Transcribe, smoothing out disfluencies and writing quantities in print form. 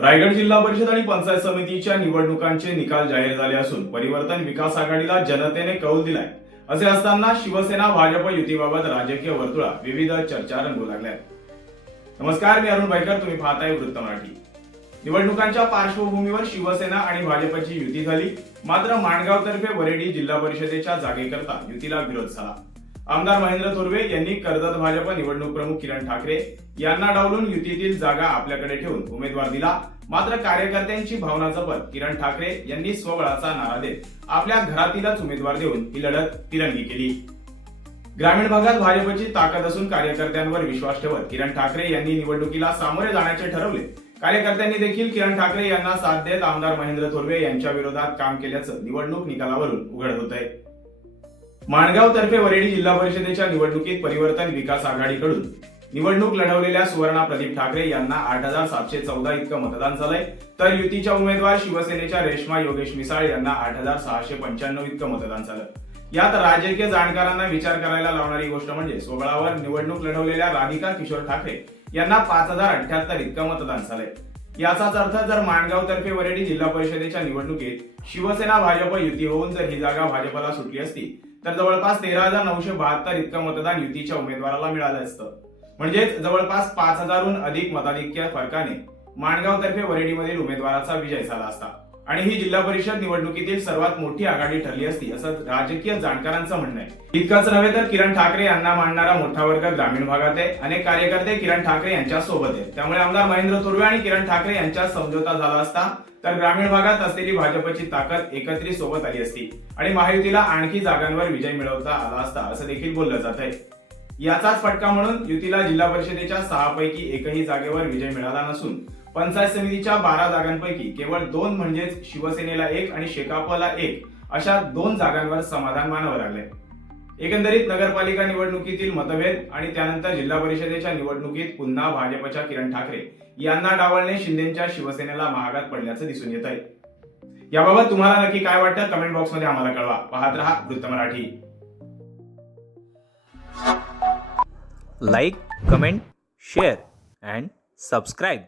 रायगड जिल्हा परिषद आणि पंचायत समितीच्या निवडणुकांचे निकाल जाहीर झाले असून परिवर्तन विकास आघाडीला जनतेने कौल दिलाय. असे असताना शिवसेना भाजप युतीबाबत राजकीय वर्तुळात विविध चर्चा रंगू लागल्या. नमस्कार, मी अरुण भाईकर, तुम्ही पाहताय वृत्त मराठी. निवडणुकांच्या पार्श्वभूमीवर शिवसेना आणि भाजपची युती झाली. मात्र माणगाव तर्फे वरेडी जिल्हा परिषदेच्या जागेकरता युतीला विरोध झाला. आमदार महेंद्र थोरवे यांनी कर्जत भाजप निवडणूक प्रमुख किरण ठाकरे यांना डावलून युतीतील जागा आपल्याकडे ठेवून उमेदवार दिला. मात्र कार्यकर्त्यांची भावना जपत किरण ठाकरे यांनी स्वबळाचा नारा देत आपल्या घरातीलच उमेदवार देऊन ही लढत तिरंगी केली. ग्रामीण भागात भाजपची ताकद असून कार्यकर्त्यांवर विश्वास ठेवत किरण ठाकरे यांनी निवडणुकीला सामोरे जाण्याचे ठरवले. कार्यकर्त्यांनी देखील किरण ठाकरे यांना साथ देत आमदार महेंद्र थोरवे यांच्या विरोधात काम केल्याचं निवडणूक निकालावरून उघड होत आहे. माणगाव तर्फे वरेडी जिल्हा परिषदेच्या निवडणुकीत परिवर्तन विकास आघाडीकडून निवडणूक लढवलेल्या सुवर्णा प्रदीप ठाकरे यांना 8,714 इतकं मतदान झालंय, तर युतीच्या उमेदवार शिवसेनेच्या रेश्मा योगेश मिसाळ यांना 8,695 इतकं मतदान झालं. यात राजकीय जाणकारांना विचार करायला लावणारी गोष्ट म्हणजे स्वबळावर निवडणूक लढवलेल्या राधिका किशोर ठाकरे यांना 5,078 इतकं मतदान झालंय. याचाच अर्थ जर माणगाव तर्फे वरेडी जिल्हा परिषदेच्या निवडणुकीत शिवसेना भाजप युती होऊन जर ही जागा भाजपला सुटली असती तर जवळपास 13,972 इतकं मतदान युतीच्या उमेदवाराला मिळालं असतं. म्हणजेच जवळपास 5,000हून अधिक मताधिक्य फरकाने माणगाव तर्फे वरेडीमधील उमेदवाराचा विजय झाला असता आणि ही जिल्हा परिषद निवडणुकीतील सर्वात मोठी आघाडी ठरली असती असं राजकीय जाणकारांचं म्हणणं आहे. इतकंच नव्हे तर किरण ठाकरे यांना मानणारा मोठा वर्ग ग्रामीण भागात आहे. अनेक कार्यकर्ते किरण ठाकरे यांच्या सोबत आहेत. त्यामुळे आमदार महेंद्र थोरवे आणि किरण ठाकरे यांच्यात समझोता झाला असता तर ग्रामीण भागात असलेली भाजपची ताकद एकत्रित सोबत आली असती आणि महायुतीला आणखी जागांवर विजय मिळवता आला असता असं देखील बोललं जात आहे. याचाच फटका म्हणून युतीला जिल्हा परिषदेच्या 6 पैकी एकही जागेवर विजय मिळाला नसून पंचायत समितीच्या 12 जागांपैकी केवळ 2 म्हणजेच शिवसेनेला 1 आणि शेकापला 1 अशा 2 जागांवर समाधान मानावं लागले. एकंदरीत नगरपालिका निवडणुकीतील मतभेद आणि त्यानंतर जिल्हा परिषदेच्या निवडणुकीत पुन्हा भाजपच्या किरण ठाकरे यांना डावलणे शिंदेच्या शिवसेनेला महागात पडल्याचं दिसून येत आहे. याबाबत तुम्हाला नक्की काय वाटतं कमेंट बॉक्समध्ये आम्हाला कळवा. पाहत रहा वृत्त Marathi. Like, comment, share and subscribe.